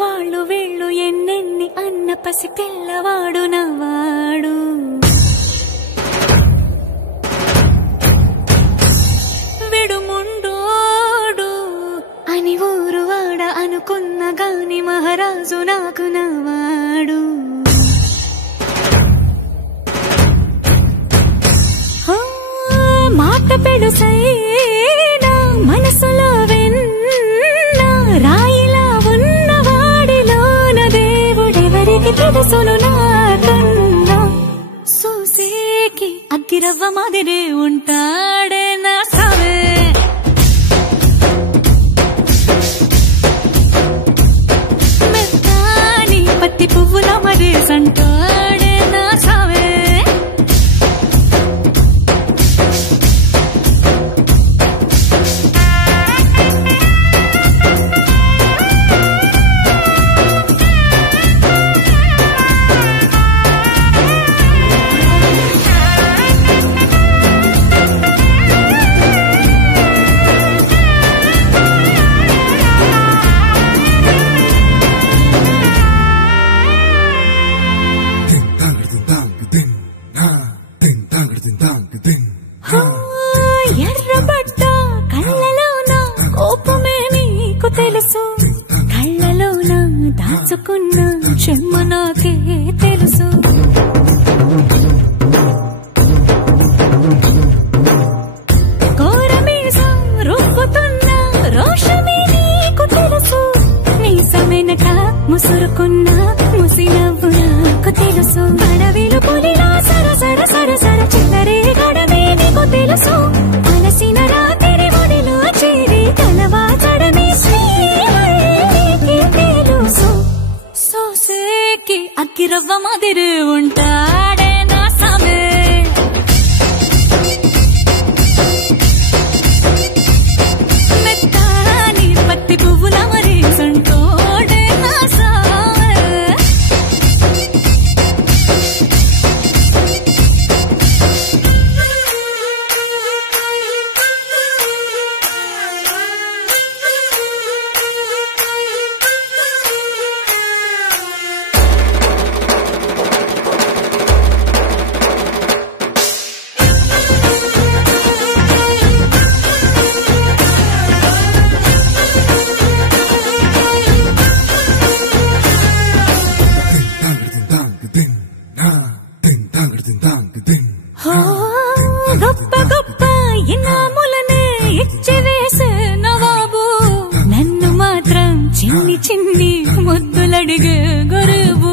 వాళ్ళు వీళ్ళు ఎన్నెన్ని అన్న పసి పిల్లవాడు నవ్వాడు. విడుముండోడు అని ఊరు వాడ అనుకున్న గాని మహారాజు నాకు నవ్వాడు. మాట పెడుసైనా మనసులో వెన్నా రాయిలా ఉన్నవాడిలోన దేవుడెవరికి తెలుసును నాకన్నా. సూసేకి అగ్గిరవ్వ మాదిరే ఉంటాడే నా సావే. మెత్తాని పత్తి పువ్వుల మరేసంటాడే నా సావే. ఎర్రబడ్డ కళ్ళలోన కోపమే నీకు తెలుసు, కళ్ళలోన దాచుకున్న చెమ్మ నాకే తెలుసు. కోరమీసం రుబ్బుతున్న రోషమే నీకు తెలుసు, మీసమెనక ముసురుకున్న ముసినవ్వు నాకు తెలుసు. అడవిలు పులిలా సరసర సరసర చిల్లరే గడమే నీకు తెలుసు, అలసిన రాత్రి ఒడిలో చేరి కలవాచడమే శ్రీకి తెలుసు. సోసేకి అగ్గిరవ్వ మాదిరి ఉంటాడే నా సామే. మెత్తాని పత్తి పువ్వుల మరేసంటోడే నా సామే. గొప్ప గొప్ప ఇనాములనే ఇచ్చి వేసే నవాబు, నన్ను మాత్రం చిన్ని చిన్ని ముద్దులడిగే గురువు.